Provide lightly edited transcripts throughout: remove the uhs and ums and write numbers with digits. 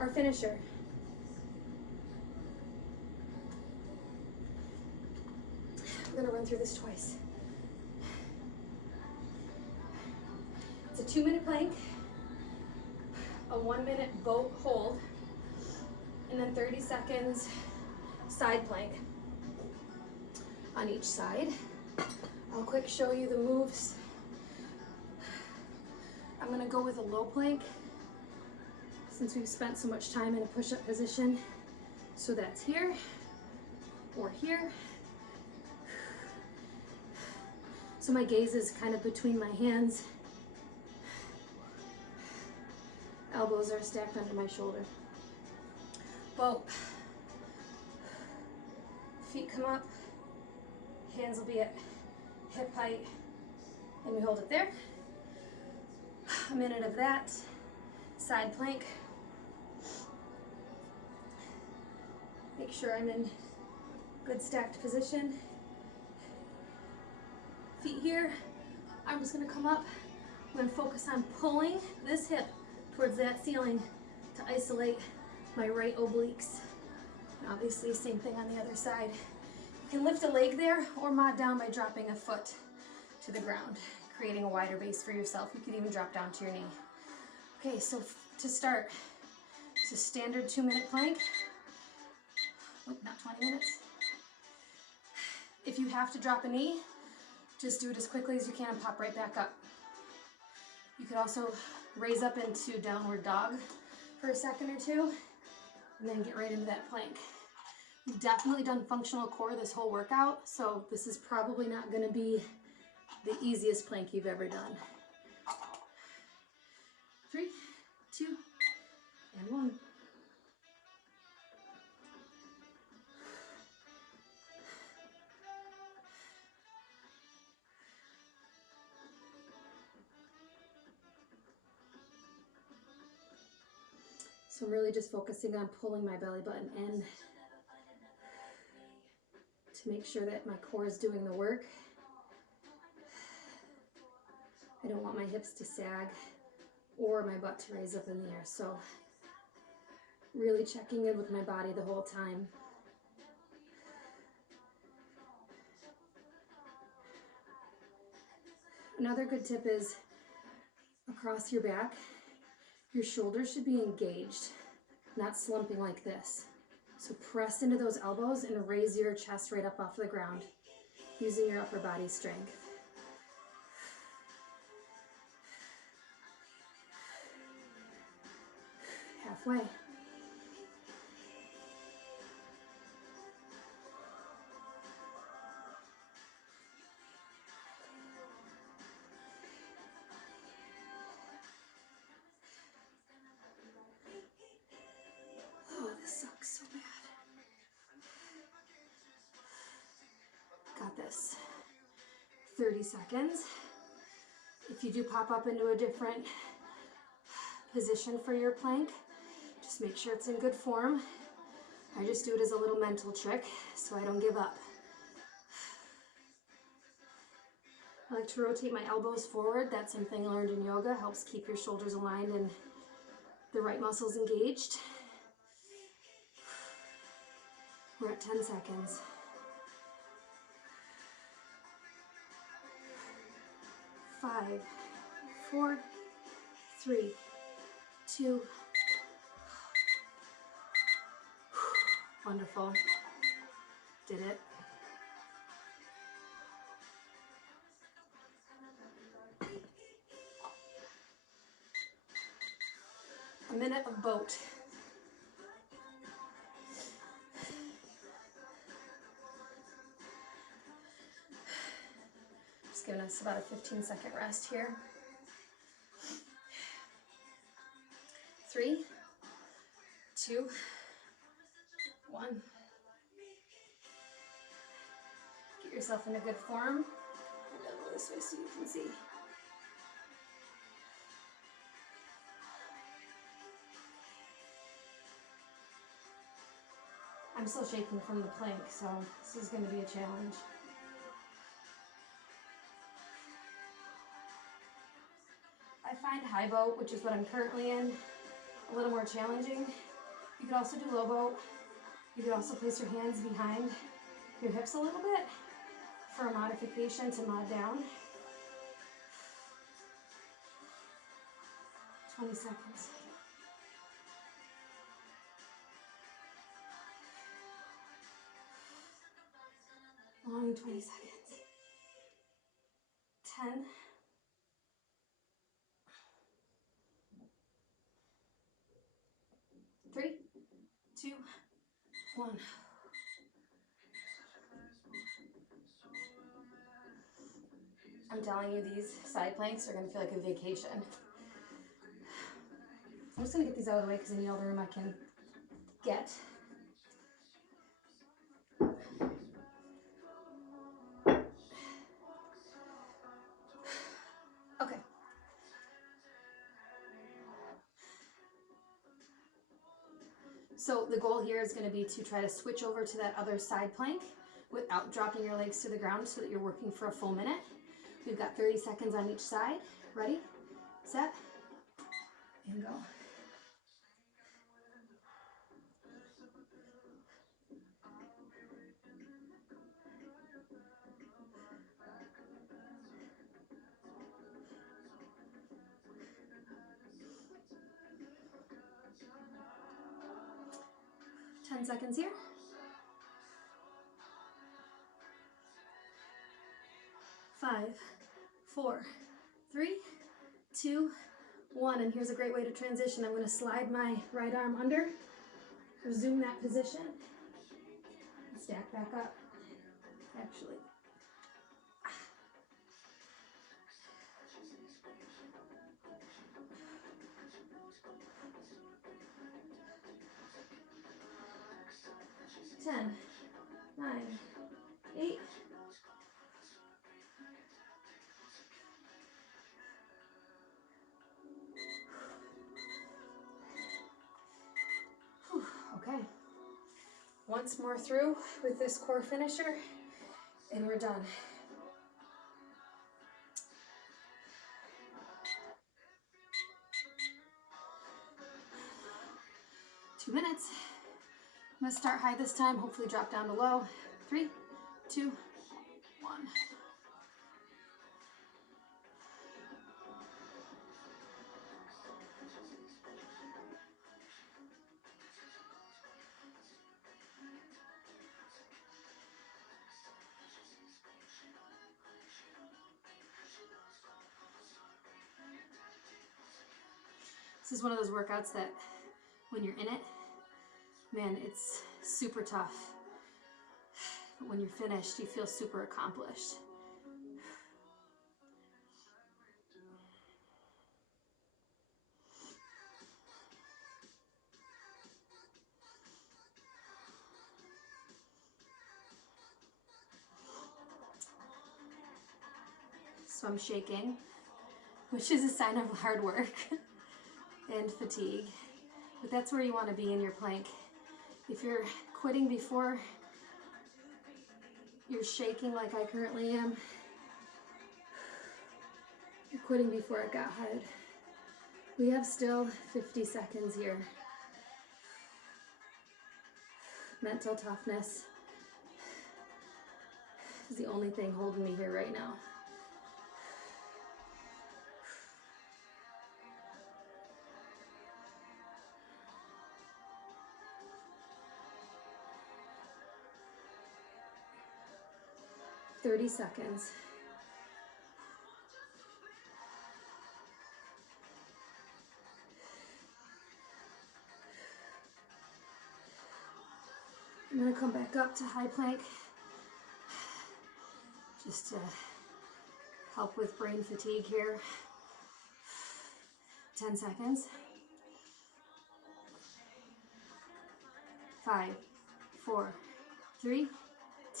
our finisher. We're gonna run through this twice. It's a 2-minute plank, a 1-minute boat hold, and then 30 seconds side plank on each side. I'll quick show you the moves. I'm gonna go with a low plank since we've spent so much time in a push-up position. So that's here or here. So my gaze is kind of between my hands. Elbows are stacked under my shoulder. Boat. Feet come up, hands will be at hip height, and we hold it there. A minute of that. Side plank. Make sure I'm in good stacked position. Feet here. I'm just gonna come up. I'm gonna focus on pulling this hip towards that ceiling to isolate my right obliques. And obviously, same thing on the other side. You can lift a leg there or mod down by dropping a foot to the ground, creating a wider base for yourself. You could even drop down to your knee. Okay, so to start, it's a standard 2-minute plank. Oh, not 20 minutes. If you have to drop a knee, just do it as quickly as you can and pop right back up. You could also raise up into downward dog for a second or two, and then get right into that plank. We've definitely done functional core this whole workout, so this is probably not gonna be the easiest plank you've ever done. 3, 2, and 1. So I'm really just focusing on pulling my belly button in to make sure that my core is doing the work. I don't want my hips to sag or my butt to raise up in the air. So really checking in with my body the whole time. Another good tip is across your back, your shoulders should be engaged, not slumping like this. So press into those elbows and raise your chest right up off the ground, using your upper body strength. Halfway. Oh, this sucks so bad. Got this. 30 seconds. If you do pop up into a different position for your plank, just make sure it's in good form. I just do it as a little mental trick so I don't give up. I like to rotate my elbows forward. That's something I learned in yoga. Helps keep your shoulders aligned and the right muscles engaged. We're at 10 seconds. 5, 4, 3, 2. Wonderful. Did it. A minute of boat. Just giving us about a 15-second rest here. 3, 2, 1. Get yourself in a good form. I'm gonna go this way so you can see. I'm still shaking from the plank, so this is going to be a challenge. I find high boat, which is what I'm currently in, a little more challenging You could also do low boat. You could also place your hands behind your hips a little bit for a modification to mod down. 20 seconds. Long 20 seconds. 10. 3, 2, 1. I'm telling you, these side planks are gonna feel like a vacation. I'm just gonna get these out of the way because I need all the room I can get. Okay. So the goal here is going to be to try to switch over to that other side plank without dropping your legs to the ground so that you're working for a full minute. We've got 30 seconds on each side. Ready, set, and go. Ten seconds here. 5, 4, 3, 2, 1. And here's a great way to transition. I'm going to slide my right arm under, resume that position, and stack back up. Actually. Ten, 9, 8. Okay. Once more through with this core finisher, and we're done. Two minutes. I'm gonna start high this time, hopefully drop down to low. 3, 2, 1. This is one of those workouts that when you're in it, man, it's super tough. But when you're finished, you feel super accomplished. So I'm shaking, which is a sign of hard work and fatigue. But that's where you want to be in your plank. If you're quitting before you're shaking like I currently am, you're quitting before it got hard. We have still 50 seconds here. Mental toughness is the only thing holding me here right now. "30 seconds. I'm gonna come back up to high plank just to help with brain fatigue here. 10 seconds. 5, 4, 3,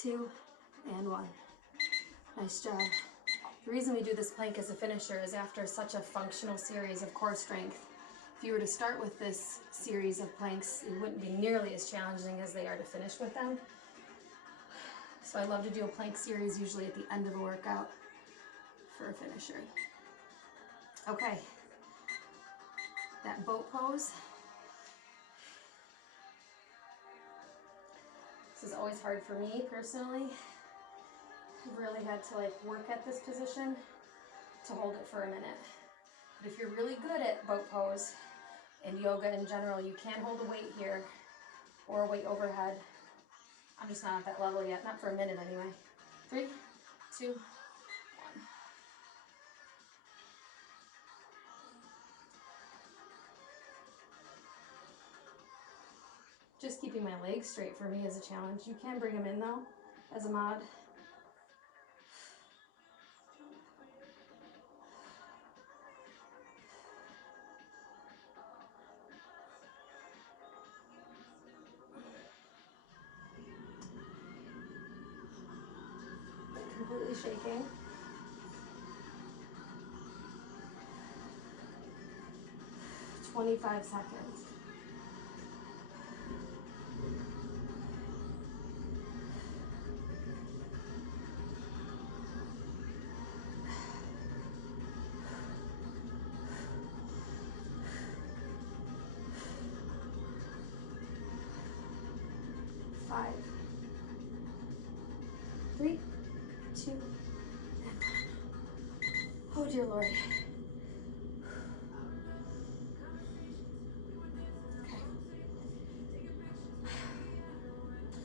2, and 1. Nice job. The reason we do this plank as a finisher is after such a functional series of core strength. If you were to start with this series of planks, it wouldn't be nearly as challenging as they are to finish with them. So I love to do a plank series usually at the end of a workout for a finisher. Okay, that boat pose. is always hard for me personally. I've really had to like work at this position to hold it for a minute. But if you're really good at boat pose and yoga in general, you can hold a weight here or a weight overhead. I'm just not at that level yet, not for a minute anyway. 3, 2, 1. Just keeping my legs straight for me is a challenge. You can bring them in though, as a mod. Completely shaking. "25 seconds. Five, 3, 2, and 1. Oh dear Lord. Okay.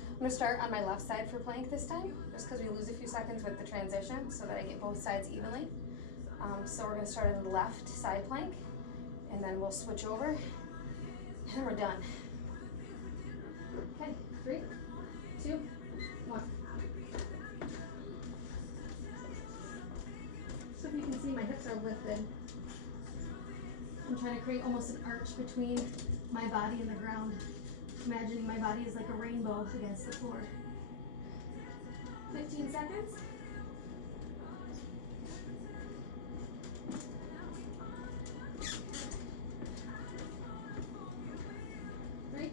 I'm gonna start on my left side for plank this time, just because we lose a few seconds with the transition so that I get both sides evenly. So we're gonna start on the left side plank, and then we'll switch over, and then we're done. Okay, 3, 2, 1. So if you can see, my hips are lifted. I'm trying to create almost an arch between my body and the ground. Imagining my body is like a rainbow against the floor. 15 seconds. 3,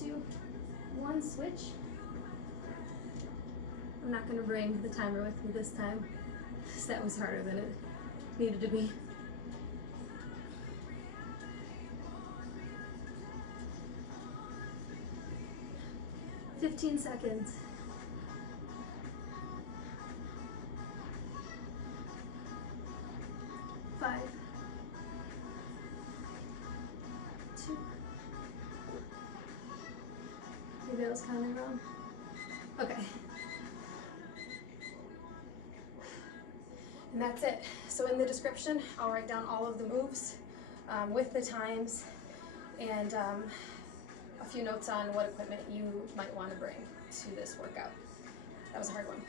2, 1, switch. I'm not going to bring the timer with me this time, because that was harder than it needed to be. "15 seconds. 5, 2. Maybe I was counting wrong. Okay. And that's it. So in the description, I'll write down all of the moves with the times and a few notes on what equipment you might want to bring to this workout. That was a hard one.